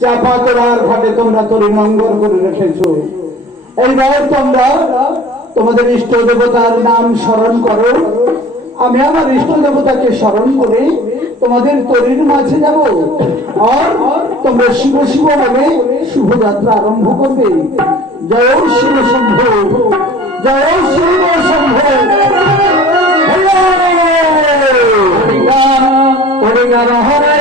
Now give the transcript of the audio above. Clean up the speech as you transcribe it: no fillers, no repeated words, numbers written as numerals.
চাপা তোলার ঘাটে তোমরা তরি মঙ্গল করে রেখেছো। এইবার তোমরা তোমাদের ইষ্ট দেবতার নাম স্মরণ করো। আমি আমার ইষ্ট দেবতাকে স্মরণ করে তোমাদের তরির মাঝে যাব, আর তোমরা শিব শিব বলে শুভযাত্রা আরম্ভ করবে। জয় শিব শম্ভু, জয় শিব শম্ভু। হরে হরে